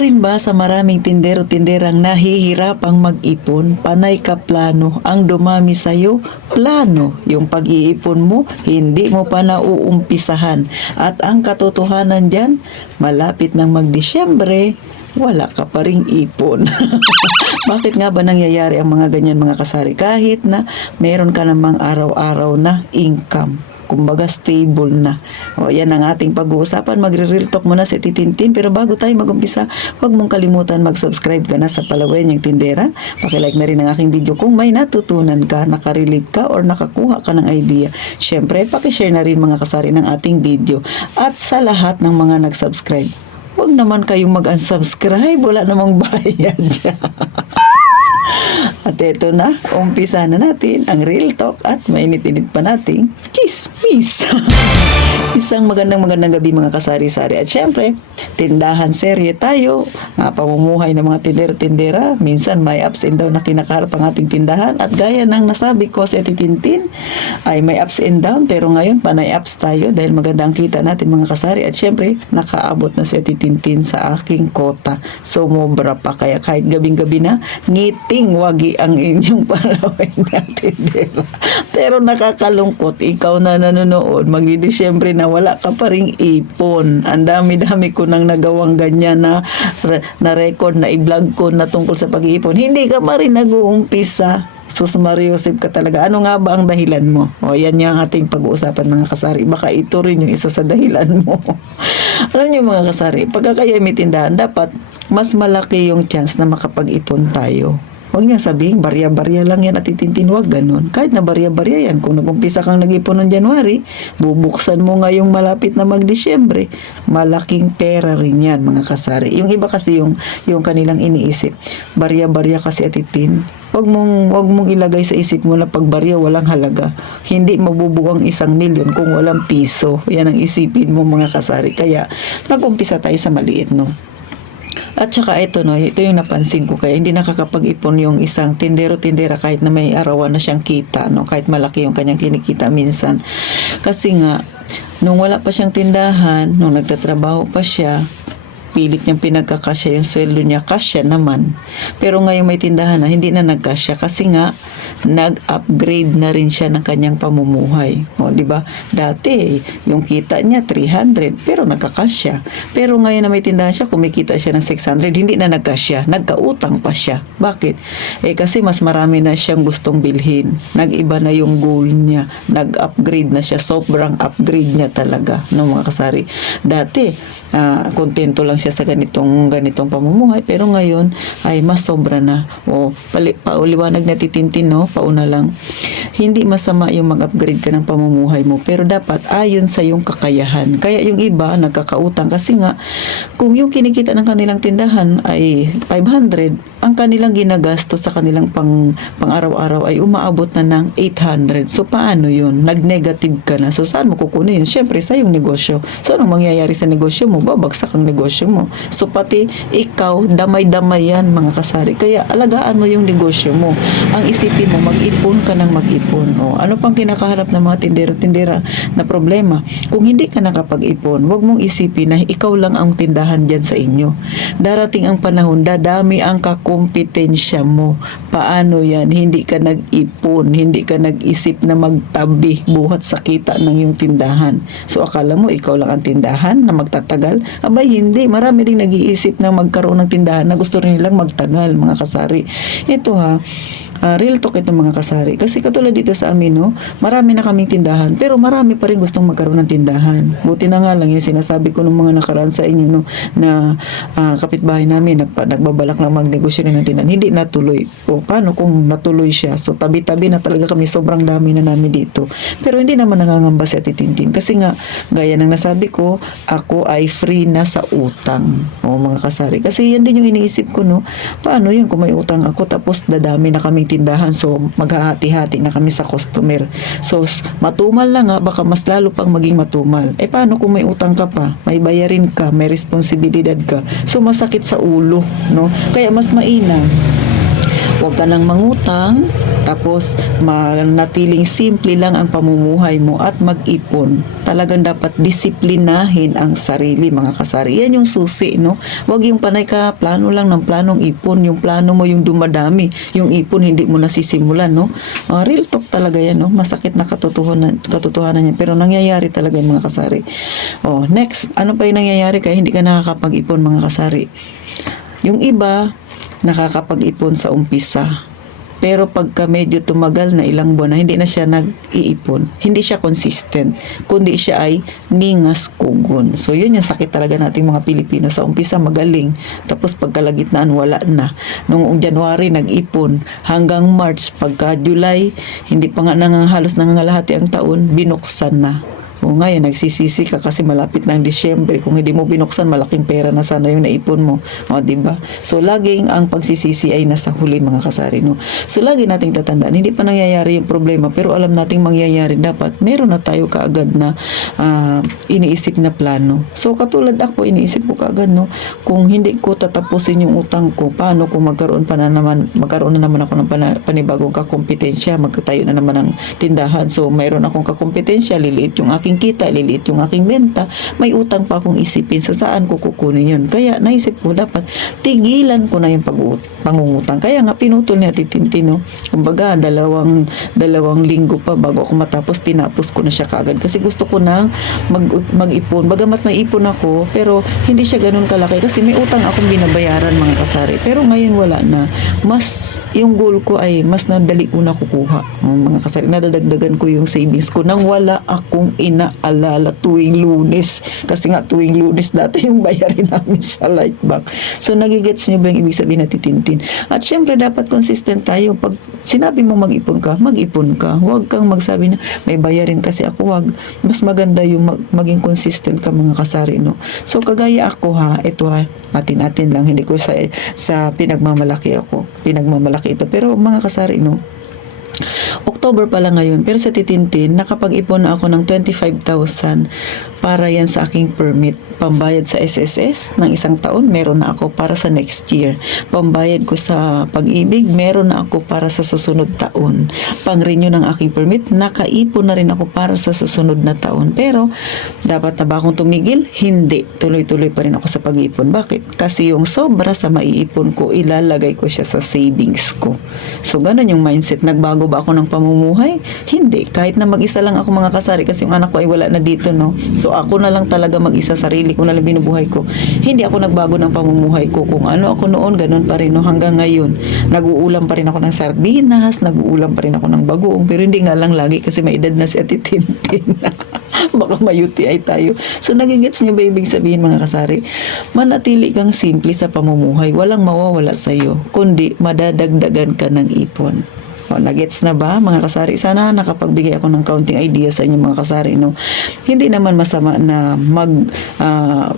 rin ba sa maraming tindero-tinderang nahihirapang mag-ipon? Panay ka plano, ang dumami sa'yo, plano. Yung pag-iipon mo, hindi mo pa nauumpisahan. At ang katotohanan dyan, malapit ng mag-Disyembre, wala ka pa ring ipon. Bakit nga ba nangyayari ang mga ganyan mga kasari? Kahit na meron ka namang araw-araw na income. Kumbaga stable na. O yan ang ating pag-uusapan. Magre-real talk muna si Titintin. Pero bago tayo mag-umpisa, huwag mong kalimutan mag-subscribe ka na sa Palawen yung Tindera. Pakilike na rin ang aking video kung may natutunan ka, nakarelate ka, or nakakuha ka ng idea. Syempre, pakishare na rin mga kasari ng ating video. At sa lahat ng mga nag-subscribe, huwag naman kayong mag-unsubscribe. Wala namang bayad dyan. At ito na, umpisa na natin ang real talk at mainit-init pa nating chismis. Isang magandang gabi mga kasari-sari. At syempre, tindahan serye tayo. Pamumuhay ng mga tindero-tindera. Minsan may ups and down na kinakaharap ang ating tindahan. At gaya ng nasabi ko sa Titintin, ay may ups and down. Pero ngayon, panay ups tayo dahil magandang kita natin mga kasari. At syempre, nakaabot na si Titintin sa aking kota. Sumobra pa. Kaya kahit gabing-gabi na, ngiting wagi ang inyong Palawen na tindera. Pero nakakalungkot, ikaw na nanonood, magdi-Disyembre na wala ka pa ring ipon. Ang dami-dami ko nang nagawang ganyan na record na i-vlog ko na tungkol sa pag-iipon. Hindi ka pa rin nag-uumpisa. Sus Mariosip ka talaga. Ano nga ba ang dahilan mo? O yan yung ating pag-uusapan mga kasari. Baka ito rin yung isa sa dahilan mo. Alam niyo mga kasari, pagka kayo may tindahan, dapat mas malaki yung chance na makapag-ipon tayo. Huwag niya sabihin, barya-barya lang yan at Titintin, huwag ganun. Kahit na barya-barya yan, kung nag-umpisa kang nag-ipon noong January, bubuksan mo ngayong malapit na mag-Disyembre, malaking pera rin yan mga kasari. Yung iba kasi yung kanilang iniisip, barya-barya kasi at Titin, Huwag mong ilagay sa isip mo na pag barya walang halaga. Hindi mabubuo ang 1,000,000 kung walang piso. Yan ang isipin mo mga kasari. Kaya mag-umpisa tayo sa maliit, no? At saka ito yung napansin ko, kaya hindi nakakapag-ipon yung isang tindero-tindera kahit na may arawan na siyang kita, no? Kahit malaki yung kanyang kinikita minsan. Kasi nga, nung wala pa siyang tindahan, nung nagtatrabaho pa siya, pilit niyang pinagkakasya yung sweldo niya, kasya naman. Pero ngayong may tindahan na, hindi na nagkasya kasi nga, nag-upgrade na rin siya ng kanyang pamumuhay. O, di ba? Dati, yung kita niya 300, pero nagkakasya. Pero ngayon na may tindahan siya, kumikita siya ng 600, hindi na nagkasya. Nagkautang pa siya. Bakit? Kasi mas marami na siyang gustong bilhin. Nag-iba na yung goal niya. Nag-upgrade na siya. Sobrang upgrade niya talaga, no, mga kasari. Dati, kontento lang siya sa ganitong pamumuhay, pero ngayon ay mas sobra na. O pauliwanag na Titintin, no, pauna lang, hindi masama yung mag-upgrade ka ng pamumuhay mo, pero dapat ayon sa yung kakayahan. Kaya yung iba nagkakautang kasi nga kung yung kinikita ng kanilang tindahan ay 500, ang kanilang ginagastos sa kanilang pang-araw-araw ay umaabot na ng 800. So paano yun? Nag-negative ka na. So saan mo kukunin yun? Syempre sa yung negosyo. So anong mangyayari sa negosyo mo? Babagsak ang negosyo mo. So pati ikaw, damay-damay yan mga kasari. Kaya alagaan mo yung negosyo mo. Ang isipin mo, mag-ipon ka ng mag-ipon. O, ano pang kinakaharap ng mga tindero-tindera na problema? Kung hindi ka nakapag-ipon, huwag mong isipin na ikaw lang ang tindahan dyan sa inyo. Darating ang panahon, dadami ang kakumpetensya mo. Paano yan? Hindi ka nag-ipon, hindi ka nag-isip na magtabi buhat sa kita ng yung tindahan. So akala mo, ikaw lang ang tindahan na magtatagal? Abay, hindi. Marami rin nag-iisip na magkaroon ng tindahan na gusto rin nilang magtagal, mga kasari. Ito real talk ito mga kasari. Kasi katulad dito sa amin, no, marami na kaming tindahan, pero marami pa rin gustong magkaroon ng tindahan. Buti na nga lang yung sinasabi ko ng mga nakaraan sa inyo, no, na kapitbahay namin nagbabalak na magnegosyo rin ng tindahan. Hindi natuloy. O paano kung natuloy siya? So tabi-tabi na talaga kami, sobrang dami na namin dito. Pero hindi naman nangangamba si Titintin. Kasi nga, gaya ng nasabi ko, ako ay free na sa utang. O mga kasari. Kasi yan din yung iniisip ko, no. Paano yun kung may utang ako tapos dadami na kaming tindahan, so maghahati-hati na kami sa customer. So matumal na nga, baka mas lalo pang maging matumal. Paano kung may utang ka pa, may bayarin ka, may responsibilidad ka, so masakit sa ulo, no? Kaya mas mainam Huwag ka nang mangutang, tapos manatiling simple lang ang pamumuhay mo at mag-ipon. Talagang dapat disiplinahin ang sarili, mga kasari. Yan yung susi, no? Huwag yung panay ka, plano lang ng planong ipon. Yung plano mo yung dumadami. Yung ipon, hindi mo nasisimulan, no? Real talk talaga yan, no? Masakit na katotohanan yan. Pero nangyayari talaga yung mga kasari. Next, ano pa yung nangyayari kaya hindi ka nakakapag-ipon, mga kasari? Yung iba, nakakapag-ipon sa umpisa. Pero pagka medyo tumagal na ilang buwan na, hindi na siya nag-iipon. Hindi siya consistent. Kundi siya ay ningas kugon. So, yun yung sakit talaga nating mga Pilipino. Sa umpisa, magaling. Tapos pagkalagitnaan, wala na. Noong January, nag-ipon. Hanggang March, pagka July, hindi pa nga halos nangangalahati ang taon, binuksan na. Ngayon, nagsisisi ka kasi malapit ng Disyembre. Kung hindi mo binuksan, malaking pera na sana yung naipon mo. Diba? So, laging ang pagsisisi ay nasa huli, mga kasari, no? So, lagi nating tatandaan, hindi pa nangyayari yung problema, pero alam nating mangyayari. Dapat, meron na tayo kaagad na iniisip na plano. So, katulad ako, iniisip ko kaagad, no? Kung hindi ko tatapusin yung utang ko, paano kung magkaroon na naman ako ng panibagong kakompetensya, magkatayo na naman ng tindahan. So, mayroon akong kakompetensya, liliit yung aking kita, liliit yung aking benta, may utang pa akong isipin. So, saan ko kukunin yun? Kaya, naisip ko, dapat tigilan ko na yung pangungutang. Kaya nga, pinutol niya Tintino. Kumbaga, dalawang linggo pa bago ako matapos, tinapos ko na siya kaagad. Kasi gusto ko nang mag-ipon. Bagamat may ipon ako, pero hindi siya ganun kalaki. Kasi may utang akong binabayaran, mga kasari. Pero ngayon, wala na. Yung goal ko ay, mas nadali ko na kukuha. Mga kasari, nadadagdagan ko yung savings ko nang wala akong inaalala tuwing Lunes. Kasi nga tuwing Lunes dati yung bayarin namin sa Lightbank. So nagigets niyo ba yung ibig sabihin na titintin? At syempre dapat consistent tayo. Pag sinabi mo mag-ipon ka, mag-ipon ka. Huwag kang magsabi na may bayarin kasi ako. Huwag. Mas maganda yung maging consistent ka, mga kasari, no? So kagaya ako, ito atin lang. Hindi ko sa pinagmamalaki ito. Pero mga kasari, no? October pa lang ngayon, pero sa titintin, nakapag-ipon na ako ng 25,000 para yan sa aking permit. Pambayad sa SSS ng isang taon, meron na ako para sa next year. Pambayad ko sa pag-ibig, meron na ako para sa susunod taon. Pang-renew ng aking permit, nakaipon na rin ako para sa susunod na taon. Pero, dapat na ba akong tumigil? Hindi. Tuloy-tuloy pa rin ako sa pag-iipon. Bakit? Kasi yung sobra sa maiipon ko, ilalagay ko siya sa savings ko. So, ganun yung mindset. Nagbago ba ako ng pamumuhay? Hindi. Kahit na mag-isa lang ako, mga kasari, kasi yung anak ko ay wala na dito, no? So, ako na lang talaga mag-isa, sarili ko na lang binubuhay ko. Hindi ako nagbago ng pamumuhay ko. Kung ano ako noon, ganun pa rin, no? Hanggang ngayon. Nag-uulam pa rin ako ng sardinas, nag-uulam pa rin ako ng bagoong, pero hindi nga lang lagi kasi may edad na si Ate Tintin. Baka may-UTI tayo. So, nagigets niyo ba ibig sabihin, mga kasari? Manatili kang simple sa pamumuhay. Walang mawawala sa'yo, kundi madadagdagan ka ng ipon. Nagets na ba, mga kasari? Sana nakapagbigay ako ng counting idea sa inyo, mga kasari, no? Hindi naman masama na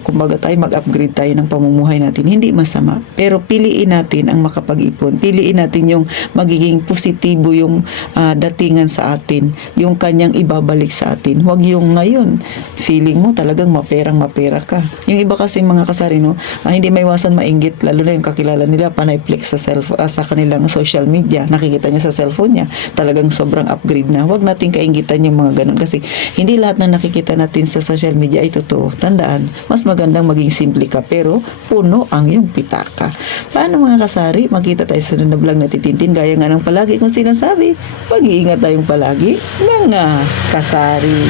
kumbaga tayo mag-upgrade tayo ng pamumuhay natin. Hindi masama. Pero piliin natin ang makapag-ipon. Piliin natin yung magiging positibo yung datingan sa atin. Yung kanyang ibabalik sa atin. Huwag yung ngayon, feeling mo talagang mapera ka. Yung iba kasi, mga kasari, no? Hindi maiwasan mainggit, lalo na yung kakilala nila, panay flex sa kanilang social media. Nakikita niya sa cellphone niya, talagang sobrang upgrade na. Huwag natin kainggitan yung mga ganun kasi hindi lahat ng nakikita natin sa social media ay totoo. Tandaan, mas magandang maging simple ka pero puno ang iyong pitaka. Paano, mga kasari? Makita tayo sa sunod na vlog na Titintin. Gaya nga ng palagi kong sinasabi, mag-iingat tayong palagi, mga kasari.